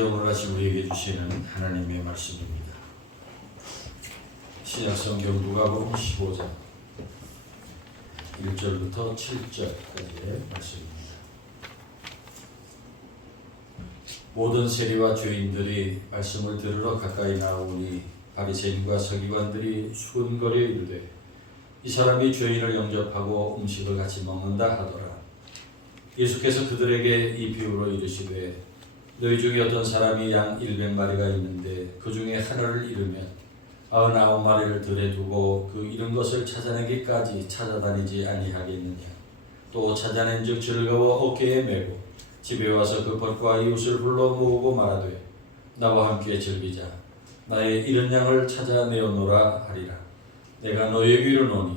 이제 오늘 아침 우리에게 주시는 하나님의 말씀입니다. 신약성경 누가복음 15장 1절부터 7절까지의 말씀입니다. 모든 세리와 죄인들이 말씀을 들으러 가까이 나오니 바리새인과 서기관들이 수군거려 이르되 이 사람이 죄인을 영접하고 음식을 같이 먹는다 하더라. 예수께서 그들에게 이 비유로 이르시되 너희 중에 어떤 사람이 양 100마리가 있는데 그 중에 하나를 잃으면 99마리를 들에 두고 그 잃은 것을 찾아내기까지 찾아다니지 아니하겠느냐. 또 찾아낸즉 즐거워 어깨에 메고 집에 와서 그 벗과 이웃을 불러 모으고 말하되 나와 함께 즐기자. 나의 잃은 양을 찾아내었노라 하리라. 내가 너희에게 이르노니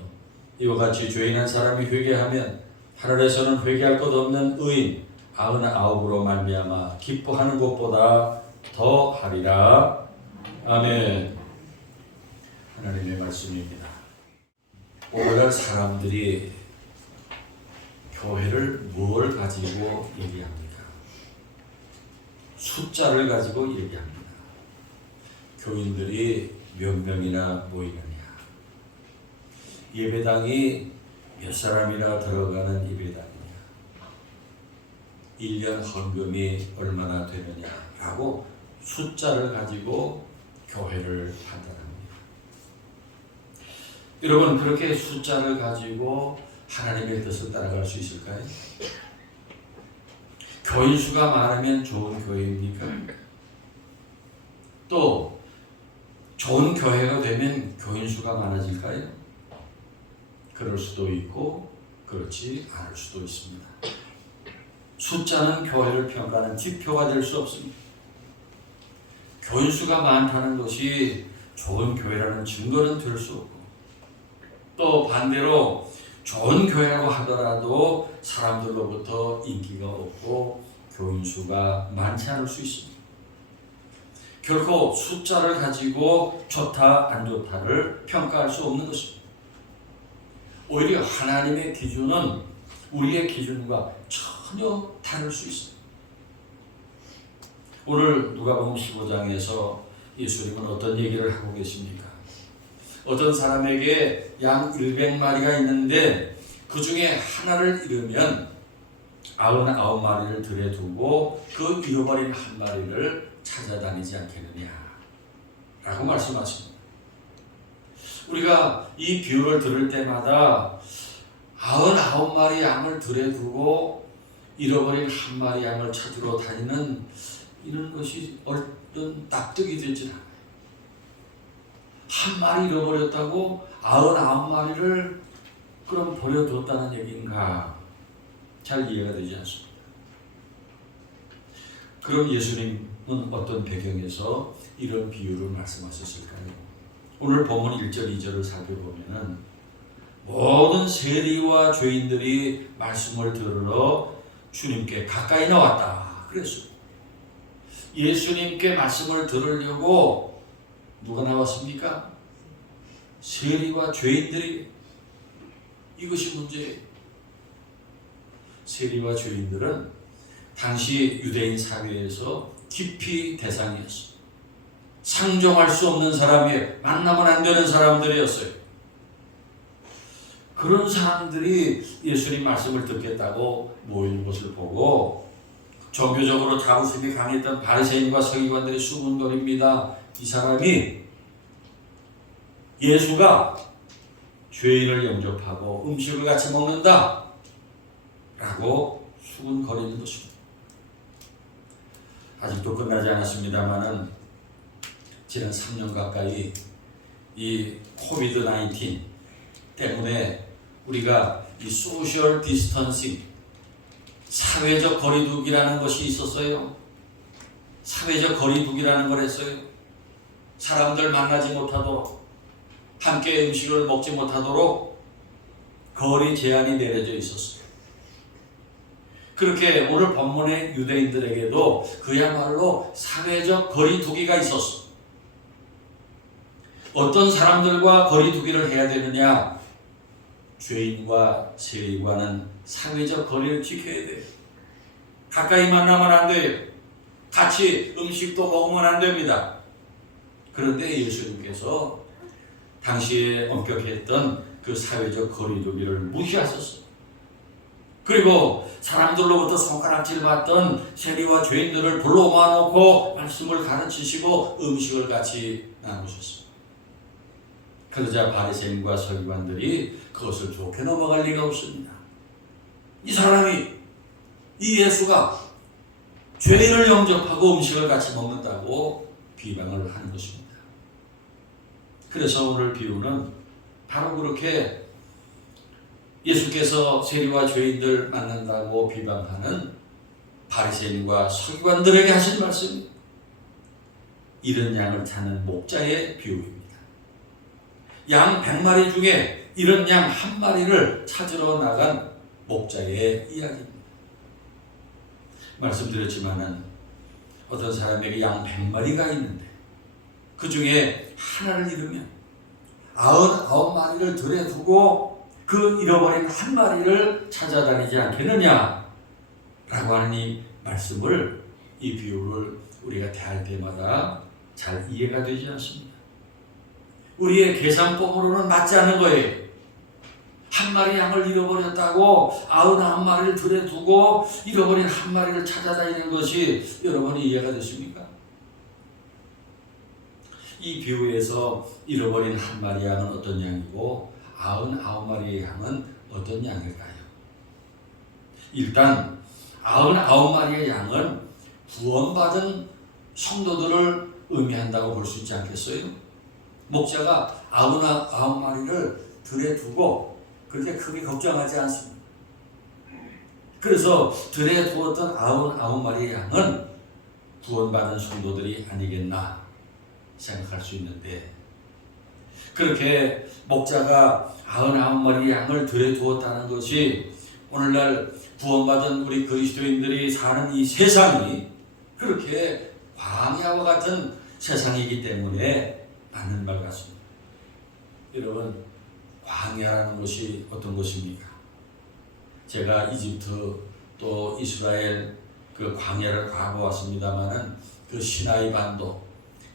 이와 같이 죄인 한 사람이 회개하면 하늘에서는 회개할 것 없는 의인 99으로 말미암아 기뻐하는 것보다 더 하리라. 아멘. 하나님의 말씀입니다. 오늘날 사람들이 교회를 뭘 가지고 얘기합니까? 숫자를 가지고 얘기합니다. 교인들이 몇 명이나 모이느냐, 예배당이 몇 사람이나 들어가는 예배당이냐, 1년 헌금이 얼마나 되느냐라고 숫자를 가지고 교회를 판단합니다. 여러분, 그렇게 숫자를 가지고 하나님의 뜻을 따라갈 수 있을까요? 교인 수가 많으면 좋은 교회입니까? 또 좋은 교회가 되면 교인 수가 많아질까요? 그럴 수도 있고 그렇지 않을 수도 있습니다. 숫자는 교회를 평가하는 지표가 될 수 없습니다. 교인 수가 많다는 것이 좋은 교회라는 증거는 될 수 없고, 또 반대로 좋은 교회라고 하더라도 사람들로부터 인기가 없고 교인 수가 많지 않을 수 있습니다. 결코 숫자를 가지고 좋다 안 좋다를 평가할 수 없는 것입니다. 오히려 하나님의 기준은 우리의 기준과 전혀 다를 수 있습니다. 오늘 누가복음 15장에서 예수님은 어떤 얘기를 하고 계십니까? 어떤 사람에게 양 100마리가 있는데 그 중에 하나를 잃으면 99마리를 들에 두고 그 잃어버린 한 마리를 찾아다니지 않겠느냐 라고 말씀하십니다. 우리가 이 비유를 들을 때마다 99마리 양을 들에 두고 잃어버린 한 마리 양을 찾으러 다니는 이런 것이 어떤 납득이 되지 않아요. 한 마리 잃어버렸다고 99마리를 그럼 버려뒀다는 얘기인가? 잘 이해가 되지 않습니다. 그럼 예수님은 어떤 배경에서 이런 비유를 말씀하셨을까요? 오늘 본문 1절, 2절을 살펴보면은 모든 세리와 죄인들이 말씀을 들으러 주님께 가까이 나왔다 그랬어요. 예수님께 말씀을 들으려고 누가 나왔습니까? 세리와 죄인들이. 이것이 문제예요. 세리와 죄인들은 당시 유대인 사회에서 깊이 대상이었어요. 상종할 수 없는 사람이에요. 만나면 안 되는 사람들이었어요. 그런 사람들이 예수님 말씀을 듣겠다고 모인 것을 보고 종교적으로 자부심이 강했던 바리새인과 서기관들이 수군거립니다. 이 사람이 예수가 죄인을 영접하고 음식을 같이 먹는다 라고 수군거리는 것입니다. 아직도 끝나지 않았습니다만은 지난 3년 가까이 이 코비드-19 때문에 우리가 이 소셜 디스턴싱, 사회적 거리두기라는 것이 있었어요. 사회적 거리두기라는 걸 했어요. 사람들 만나지 못하도록, 함께 음식을 먹지 못하도록 거리 제한이 내려져 있었어요. 그렇게 오늘 본문의 유대인들에게도 그야말로 사회적 거리두기가 있었어요. 어떤 사람들과 거리두기를 해야 되느냐? 죄인과 세리와는 사회적 거리를 지켜야 돼요. 가까이 만나면 안 돼요. 같이 음식도 먹으면 안 됩니다. 그런데 예수님께서 당시에 엄격했던 그 사회적 거리두기를 무시하셨어요. 그리고 사람들로부터 손가락질 받던 세리와 죄인들을 불러 모아놓고 말씀을 가르치시고 음식을 같이 나누셨습니다. 그러자 바리새인과 서기관들이 그것을 좋게 넘어갈 리가 없습니다. 이 사람이, 이 예수가 죄인을 영접하고 음식을 같이 먹는다고 비방을 하는 것입니다. 그래서 오늘 비유는 바로 그렇게 예수께서 세리와 죄인들 만난다고 비방하는 바리새인과 서기관들에게 하신 말씀입니다. 잃은 양을 찾는 목자의 비유입니다. 양 100마리 중에 잃은 양 1마리를 찾으러 나간 목자의 이야기입니다. 말씀드렸지만은 어떤 사람에게 양 100마리가 있는데 그 중에 하나를 잃으면 99마리를 들에 두고 그 잃어버린 1마리를 찾아다니지 않겠느냐 라고 하는 이 말씀을, 이 비유를 우리가 대할 때마다 잘 이해가 되지 않습니다. 우리의 계산법으로는 맞지 않는 거예요. 1마리 양을 잃어버렸다고 99마리를 들에 두고 잃어버린 1마리를 찾아다니는 것이 여러분이 이해가 되십니까? 이 비유에서 잃어버린 1마리 양은 어떤 양이고 99마리의 양은 어떤 양일까요? 일단 99마리의 양은 구원받은 성도들을 의미한다고 볼 수 있지 않겠어요? 목자가 99마리를 들에 두고 그렇게 크게 걱정하지 않습니다. 그래서 들에 두었던 99마리의 양은 구원받은 성도들이 아니겠나 생각할 수 있는데, 그렇게 목자가 99마리 양을 들에 두었다는 것이 오늘날 구원받은 우리 그리스도인들이 사는 이 세상이 그렇게 광야와 같은 세상이기 때문에 맞는 말 같습니다. 여러분, 광야라는 것이 어떤 것입니까? 제가 이집트 또 이스라엘 그 광야를 가보았습니다마는 그 시나이 반도,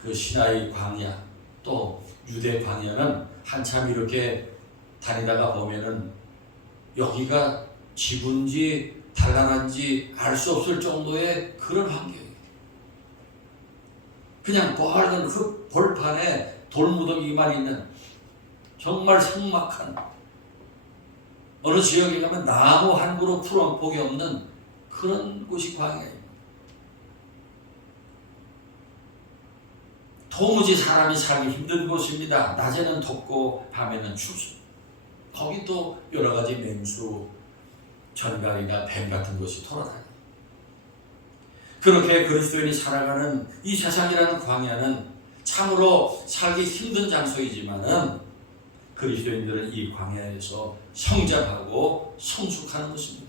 그 시나이 광야, 또 유대 광야는 한참 이렇게 다니다가 보면은 여기가 지구인지 단란한지 알 수 없을 정도의 그런 환경이에요. 그냥 뻘건 흙 벌판에 돌무더기만 있는 정말 삭막한, 어느 지역에 가면 나무 한 그루 풀어폭이 없는 그런 곳이 광야입니다. 도무지 사람이 살기 힘든 곳입니다. 낮에는 덥고 밤에는 춥습니다. 거기 또 여러 가지 맹수, 전갈이나 뱀 같은 것이 돌아다녀요. 그렇게 그리스도인이 살아가는 이 세상이라는 광야는 참으로 살기 힘든 장소이지만은 그리스도인들은 이 광야에서 성장하고 성숙하는 것입니다.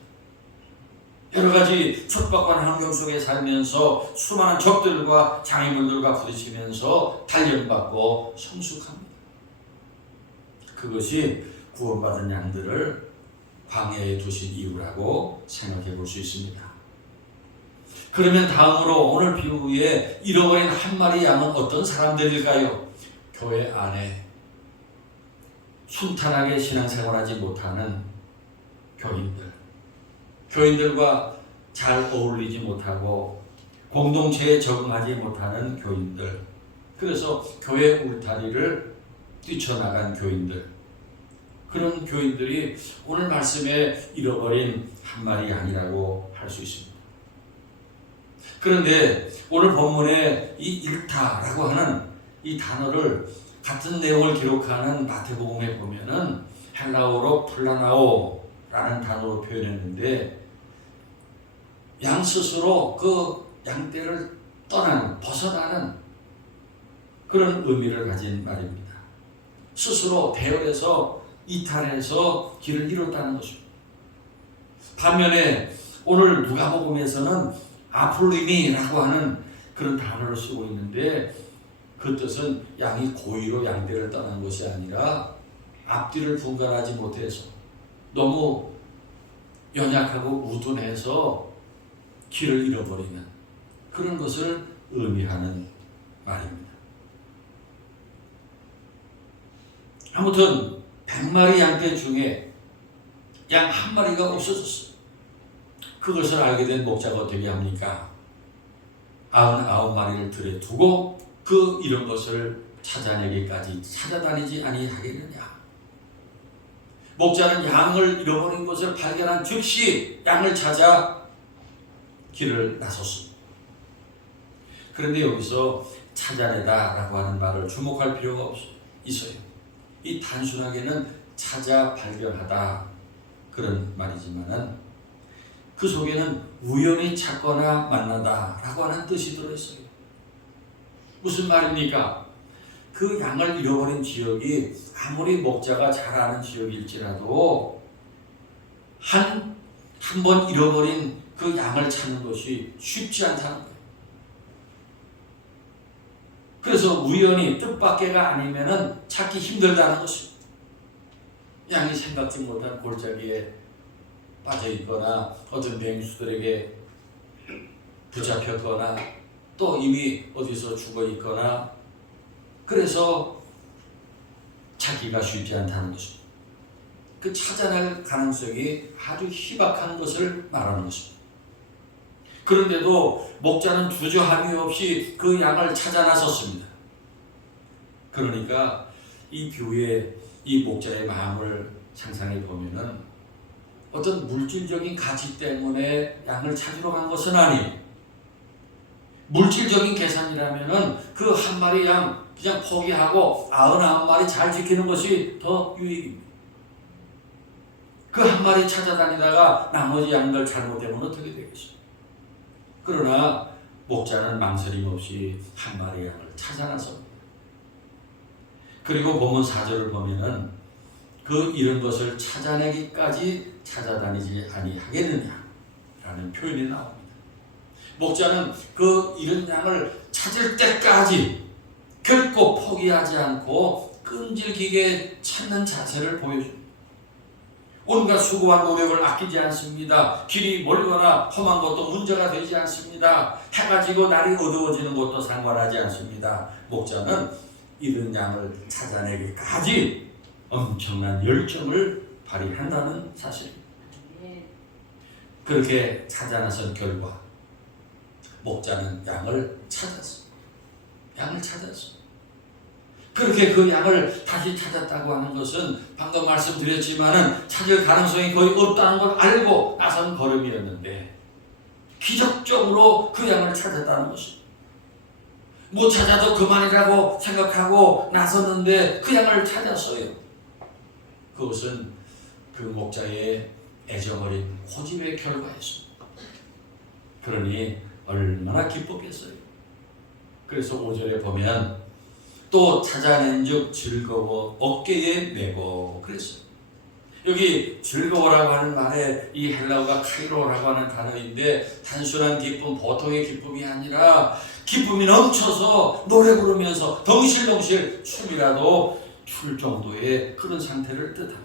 여러 가지 척박한 환경 속에 살면서 수많은 적들과 장애물들과 부딪히면서 단련받고 성숙합니다. 그것이 구원받은 양들을 광야에 두신 이유라고 생각해 볼 수 있습니다. 그러면 다음으로 오늘 비유에 잃어버린 1마리 양은 어떤 사람들일까요? 교회 안에 순탄하게 신앙생활하지 못하는 교인들과 잘 어울리지 못하고 공동체에 적응하지 못하는 교인들, 그래서 교회 울타리를 뛰쳐나간 교인들, 그런 교인들이 오늘 말씀에 잃어버린 1마리 양이라고 할 수 있습니다. 그런데 오늘 본문에 이 일타라고 하는 이 단어를, 같은 내용을 기록하는 마태복음에 보면은 헬라어로 플라나오라는 단어로 표현했는데, 양 스스로 그 양떼를 떠나는, 벗어나는 그런 의미를 가진 말입니다. 스스로 대열해서 이탈해서 길을 잃었다는 것입니다. 반면에 오늘 누가복음에서는 아폴리미라고 하는 그런 단어를 쓰고 있는데, 그 뜻은 양이 고의로 양떼를 떠난 것이 아니라 앞뒤를 분간하지 못해서 너무 연약하고 우둔해서 길을 잃어버리는 그런 것을 의미하는 말입니다. 아무튼 100마리 양떼 중에 양 한 마리가 없어졌어요. 그것을 알게 된 목자가 어떻게 합니까? 99마리를 들에 두고 그 잃은 것을 찾아내기까지 찾아다니지 아니하겠느냐. 목자는 양을 잃어버린 것을 발견한 즉시 양을 찾아 길을 나섰습니다. 그런데 여기서 찾아내다라고 하는 말을 주목할 필요가 있어요. 이 단순하게는 찾아 발견하다 그런 말이지만은 그 속에는 우연히 찾거나 만나다라고 하는 뜻이 들어있어요. 무슨 말입니까? 그 양을 잃어버린 지역이 아무리 목자가 잘 아는 지역일지라도 한 번 잃어버린 그 양을 찾는 것이 쉽지 않다는 거예요. 그래서 우연히 뜻밖에가 아니면은 찾기 힘들다는 것입니다. 양이 생각지 못한 골짜기에 빠져 있거나 어떤 맹수들에게 붙잡혔거나 또 이미 어디서 죽어 있거나 그래서 찾기가 쉽지 않다는 것입니다. 그 찾아낼 가능성이 아주 희박한 것을 말하는 것입니다. 그런데도 목자는 주저함이 없이 그 양을 찾아 나섰습니다. 그러니까 이 비유의 이 목자의 마음을 상상해 보면은 어떤 물질적인 가치 때문에 양을 찾으러 간 것은 아니에요. 물질적인 계산이라면은 그 한 마리 양 그냥 포기하고 99마리 잘 지키는 것이 더 유익입니다. 그 한 마리 찾아다니다가 나머지 양들 잘못되면 어떻게 되겠어요? 그러나 목자는 망설임 없이 한 마리 양을 찾아 나섭니다. 그리고 본문 4절을 보면은 그 잃은 것을 찾아내기까지 찾아다니지 아니하겠느냐라는 표현이 나옵니다. 목자는 그 잃은 양을 찾을 때까지 결코 포기하지 않고 끈질기게 찾는 자세를 보여줍니다. 온갖 수고와 노력을 아끼지 않습니다. 길이 멀거나 험한 것도 문제가 되지 않습니다. 해가 지고 날이 어두워지는 것도 상관하지 않습니다. 목자는 잃은 양을 찾아내기까지 엄청난 열정을 발휘한다는 사실입니다. 그렇게 찾아 나선 결과 목자는 양을 찾았습니다. 양을 찾았습니다. 그렇게 그 양을 다시 찾았다고 하는 것은 방금 말씀드렸지만은 찾을 가능성이 거의 없다는 걸 알고 나선 걸음이었는데 기적적으로 그 양을 찾았다는 것입니다. 못 찾아도 그만이라고 생각하고 나섰는데 그 양을 찾았어요. 그것은 그 목자의 애정어린 고집의 결과였습니다. 그러니 얼마나 기뻤겠어요. 그래서 5절에 보면 또 찾아낸 즉 즐거워 어깨에 메고 그랬어요. 여기 즐거워라고 하는 말에 이 헬라어가 카이로라고 하는 단어인데 단순한 기쁨, 보통의 기쁨이 아니라 기쁨이 넘쳐서 노래 부르면서 덩실덩실 춤이라도 출 정도의 그런 상태를 뜻합니다.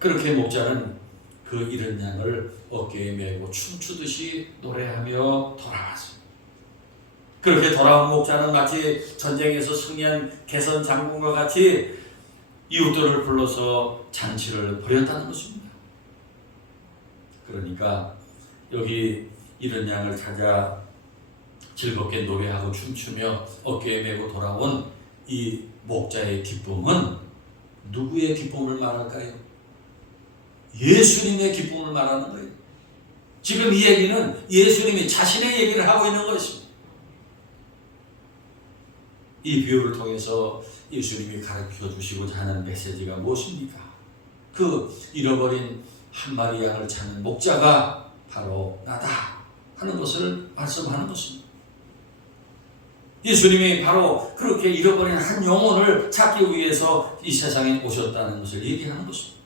그렇게 목자는 그 잃은 양을 어깨에 메고 춤추듯이 노래하며 돌아왔습니다. 그렇게 돌아온 목자는 마치 전쟁에서 승리한 개선 장군과 같이 이웃들을 불러서 잔치를 벌였다는 것입니다. 그러니까 여기 잃은 양을 찾아 즐겁게 노래하고 춤추며 어깨에 메고 돌아온 이 목자의 기쁨은 누구의 기쁨을 말할까요? 예수님의 기쁨을 말하는 거예요. 지금 이 얘기는 예수님이 자신의 얘기를 하고 있는 것입니다. 이 비유를 통해서 예수님이 가르쳐 주시고자 하는 메시지가 무엇입니까? 그 잃어버린 한 마리 양을 찾는 목자가 바로 나다 하는 것을 말씀하는 것입니다. 예수님이 바로 그렇게 잃어버린 한 영혼을 찾기 위해서 이 세상에 오셨다는 것을 얘기하는 것입니다.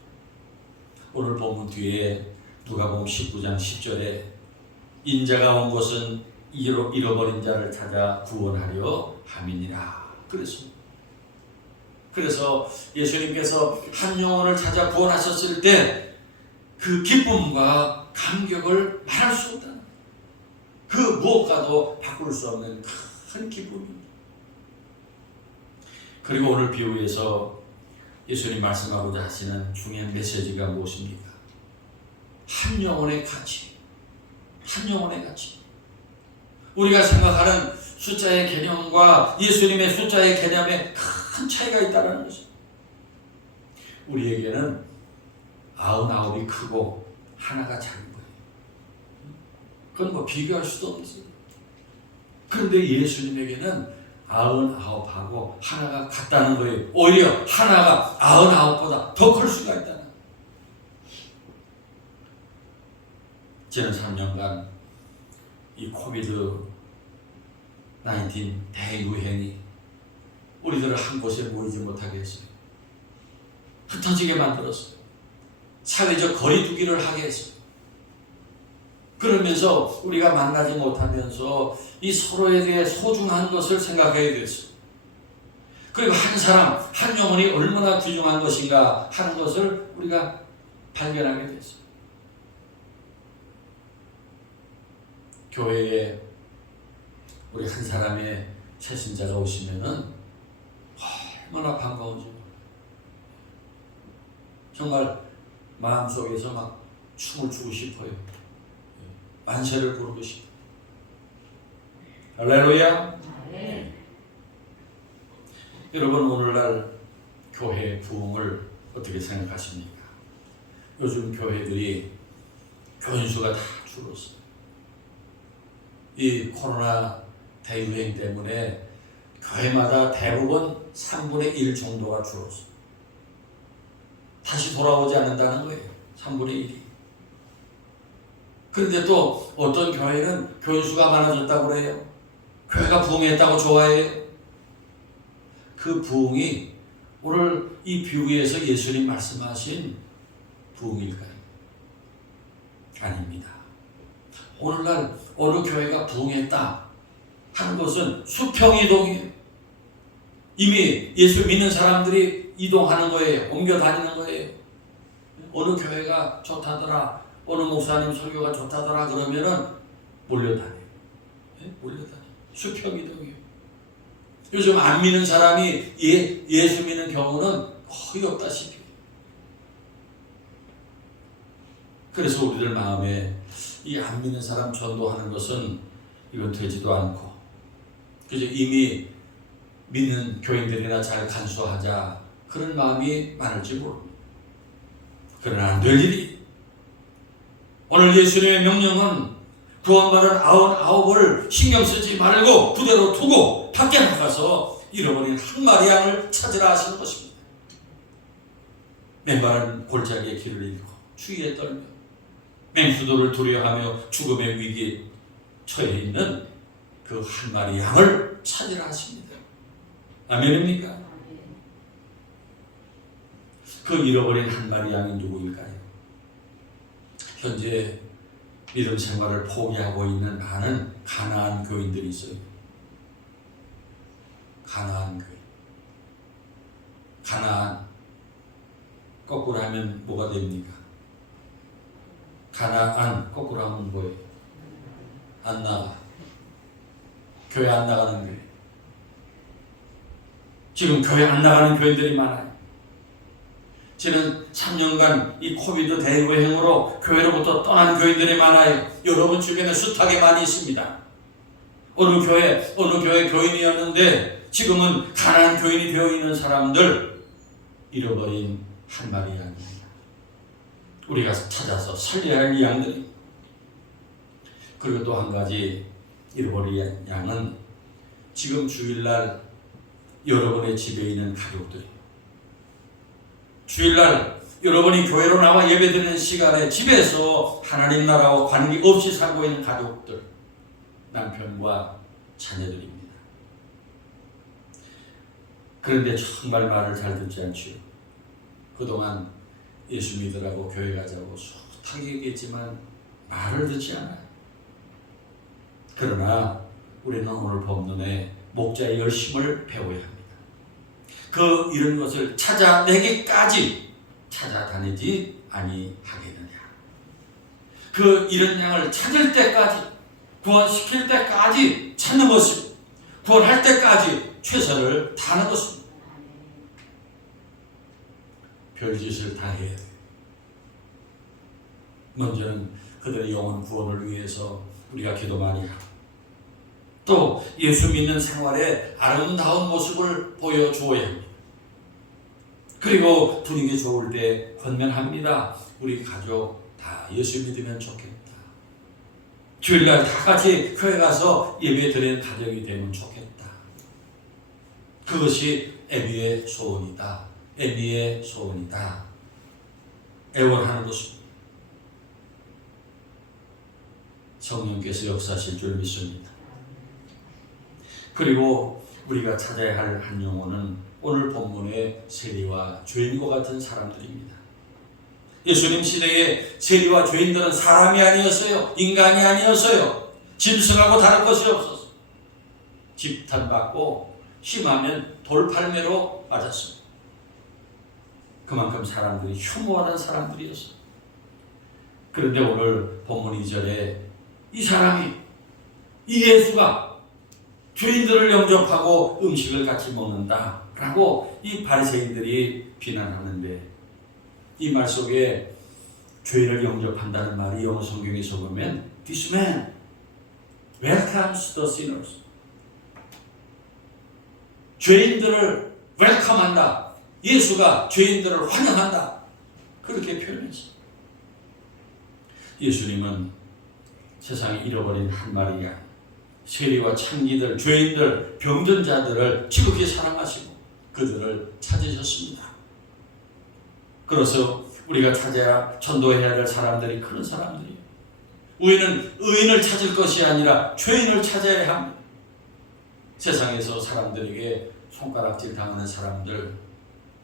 오늘 본문 뒤에 누가복음 19장 10절에 인자가 온 것은 잃어버린 자를 찾아 구원하려 함이니라 그랬습니다. 그래서 예수님께서 한 영혼을 찾아 구원하셨을 때 그 기쁨과 감격을 말할 수 없다는 거예요. 그 무엇과도 바꿀 수 없는 큰 기쁨입니다. 그리고 오늘 비유에서 예수님 말씀하고자 하시는 중요한 메시지가 무엇입니까? 한 영혼의 가치. 한 영혼의 가치. 우리가 생각하는 숫자의 개념과 예수님의 숫자의 개념에 큰 차이가 있다는 것입니다. 우리에게는 99이 크고 하나가 작은 거예요. 그건 뭐 비교할 수도 없어요. 그런데 예수님에게는 99하고 하나가 같다는 거예요. 오히려 하나가 99보다 더 클 수가 있다는 거예요. 지난 3년간 이 코비드 19 대유행이 우리들을 한 곳에 모이지 못하게 했어요. 흩어지게 만들었어요. 사회적 거리두기를 하게 했어요. 그러면서 우리가 만나지 못하면서 이 서로에 대해 소중한 것을 생각하게 됐어요. 그리고 한 사람, 한 영혼이 얼마나 귀중한 것인가 하는 것을 우리가 발견하게 됐어요. 교회에 우리 한 사람의 새신자가 오시면은 얼마나 반가운지 정말 마음속에서 막 춤을 추고 싶어요. 만세를 부르고 싶어요. 할렐루야. 네. 여러분 오늘날 교회의 부흥을 어떻게 생각하십니까? 요즘 교회들이 교인수가 다 줄었어요. 이 코로나 대유행 때문에 교회마다 대부분 3분의 1 정도가 줄었어요. 다시 돌아오지 않는다는 거예요. 3분의 1이. 그런데 또 어떤 교회는 교인수가 많아졌다고 그래요. 교회가 부흥했다고 좋아해요. 그 부흥이 오늘 이 비유에서 예수님 말씀하신 부흥일까요? 아닙니다. 오늘날 어느 교회가 부흥했다 하는 것은 수평이동이에요. 이미 예수 믿는 사람들이 이동하는 거예요. 옮겨 다니는 거예요. 어느 교회가 좋다더라, 어느 목사님 설교가 좋다더라 그러면은 몰려다녀요. 몰려다녀요. 수평이동이에요. 요즘 안 믿는 사람이 예수 믿는 경우는 거의 없다시피. 그래서 우리들 마음에 이 안 믿는 사람 전도하는 것은 이건 되지도 않고, 그저 이미 믿는 교인들이나 잘 간수하자 그런 마음이 많을지 모릅니다. 그러나 안 될 일이, 오늘 예수님의 명령은 구원받은 99을 신경 쓰지 말고 그대로 두고 밖에 나가서 잃어버린 한 마리 양을 찾으라 하시는 것입니다. 맨발은 골짜기의 길을 잃고 추위에 떨며 맹수도를 두려워하며 죽음의 위기에 처해 있는 그 한 마리 양을 찾으라 하십니다. 아멘입니까? 그 잃어버린 한 마리 양이 누구일까요? 현재 믿음 생활을 포기하고 있는 많은 가나안 교인들이 있어요. 가나안 교인. 가나안 거꾸로 하면 뭐가 됩니까? 가나안 거꾸로 하면 뭐예요? 안 나가. 교회 안 나가는 교회. 지금 교회 안 나가는 교인들이 많아요. 지난 3년간 이 코비드 대유행으로 교회로부터 떠난 교인들이 많아요. 여러분 주변에 숱하게 많이 있습니다. 어느 교회 교인이었는데 지금은 가난한 교인이 되어 있는 사람들, 잃어버린 한 마리 양입니다. 우리가 찾아서 살려야 할 양들이. 그리고 또 한 가지 잃어버린 양은 지금 주일날 여러분의 집에 있는 가족들입니다. 주일날 여러분이 교회로 나와 예배드리는 시간에 집에서 하나님 나라와 관계없이 살고 있는 가족들, 남편과 자녀들입니다. 그런데 정말 말을 잘 듣지 않지요. 그동안 예수 믿으라고 교회 가자고 숱하게 얘기했지만 말을 듣지 않아요. 그러나 우리는 오늘 본문에 목자의 열심을 배워야 합니다. 그 이런 것을 찾아내기까지 찾아다니지 아니하겠느냐. 그 이런 양을 찾을 때까지 구원시킬 때까지 찾는 것입니다. 구원할 때까지 최선을 다하는 것입니다. 별짓을 다 해야 돼요. 먼저는 그들의 영혼 구원을 위해서 우리가 기도 많이 하고, 또 예수 믿는 생활의 아름다운 모습을 보여주어야 합니다. 그리고 분위기 좋을 때 권면합니다. 우리 가족 다 예수 믿으면 좋겠다. 주일날 다 같이 교회 가서 예배 드리는 가정이 되면 좋겠다. 그것이 애비의 소원이다. 애미의 소원이다. 애원하는 것입니다. 성령께서 역사하실 줄 믿습니다. 그리고 우리가 찾아야 할 한 영혼은 오늘 본문의 세리와 죄인과 같은 사람들입니다. 예수님 시대에 세리와 죄인들은 사람이 아니었어요. 인간이 아니었어요. 짐승하고 다른 것이 없었어요. 집탄받고 심하면 돌팔매로 맞았습니다. 그만큼 사람들이 흉오하는 사람들이었어요. 그런데 오늘 본문 2절에 이 사람이, 이 예수가 죄인들을 영접하고 음식을 같이 먹는다 라고 이 바리새인들이 비난하는데, 이 말 속에 죄인을 영접한다는 말이 영어 성경에서 보면 This man welcomes the sinners. 죄인들을 웰컴한다. 예수가 죄인들을 환영한다. 그렇게 표현했어요. 예수님은 세상에 잃어버린 한 마리 양, 세리와 창기들, 죄인들, 병든 자들을 지극히 사랑하시고 그들을 찾으셨습니다. 그래서 우리가 찾아야 전도해야 될 사람들이 그런 사람들이에요. 우리는 의인을 찾을 것이 아니라 죄인을 찾아야 합니다. 세상에서 사람들에게 손가락질 당하는 사람들,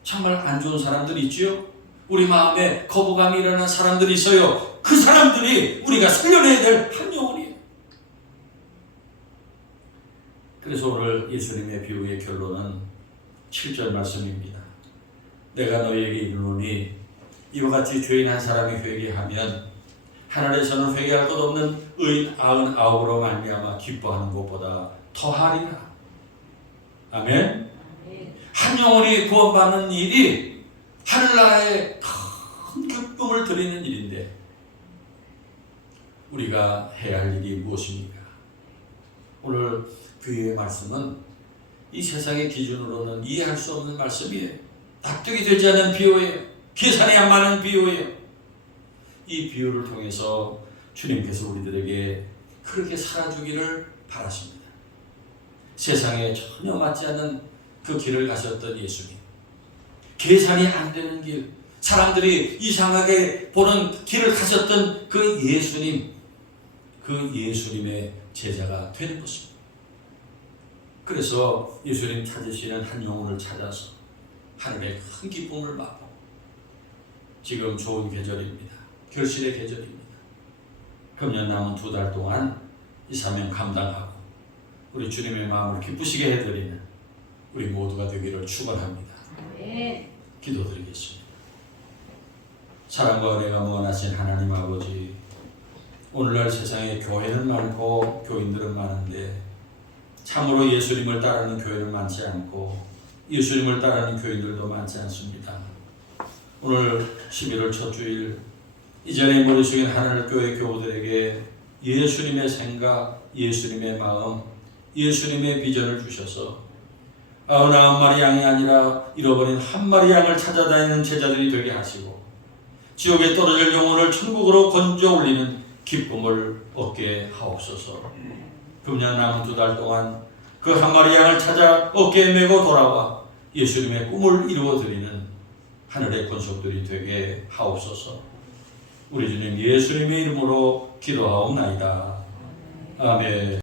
정말 안 좋은 사람들이 있지요. 우리 마음에 거부감이 일어나는 사람들이 있어요. 그 사람들이 우리가 살려내야 될 한 영혼이에요. 그래서 오늘 예수님의 비유의 결론은 7절 말씀입니다. 내가 너희에게 이르노니 이와 같이 죄인 한 사람이 회개하면 하늘에서는 회개할 것 없는 의인 99으로 말미암아 기뻐하는 것보다 더하리라. 아멘. 한 영혼이 구원받는 일이 하늘나라에 큰 기쁨을 드리는 일인데, 우리가 해야 할 일이 무엇입니까? 오늘 비유의 말씀은 이 세상의 기준으로는 이해할 수 없는 말씀이에요. 납득이 되지 않는 비유예요. 계산이 안 맞는 비유예요. 이 비유를 통해서 주님께서 우리들에게 그렇게 살아주기를 바라십니다. 세상에 전혀 맞지 않는 그 길을 가셨던 예수님, 계산이 안 되는 길, 사람들이 이상하게 보는 길을 가셨던 그 예수님, 그 예수님의 제자가 되는 것입니다. 그래서 예수님 찾으시는 한 영혼을 찾아서 하늘의 큰 기쁨을 맛보고, 지금 좋은 계절입니다. 결실의 계절입니다. 금년 남은 2달 동안 이 사명 감당하고 우리 주님의 마음을 기쁘시게 해드리는 우리 모두가 되기를 축원합니다. 기도드리겠습니다. 사랑과 은혜가 무한하신 하나님 아버지, 오늘날 세상에 교회는 많고 교인들은 많은데 참으로 예수님을 따르는 교회는 많지 않고 예수님을 따르는 교인들도 많지 않습니다. 오늘 11월 첫 주일, 이전에 머리 숙인 하늘교회 교우들에게 예수님의 생각, 예수님의 마음, 예수님의 비전을 주셔서 99마리 양이 아니라 잃어버린 한 마리 양을 찾아다니는 제자들이 되게 하시고, 지옥에 떨어질 영혼을 천국으로 건져 올리는 기쁨을 얻게 하옵소서. 금년 남은 2달 동안 그 한 마리 양을 찾아 어깨에 메고 돌아와 예수님의 꿈을 이루어드리는 하늘의 권속들이 되게 하옵소서. 우리 주님 예수님의 이름으로 기도하옵나이다. 아멘.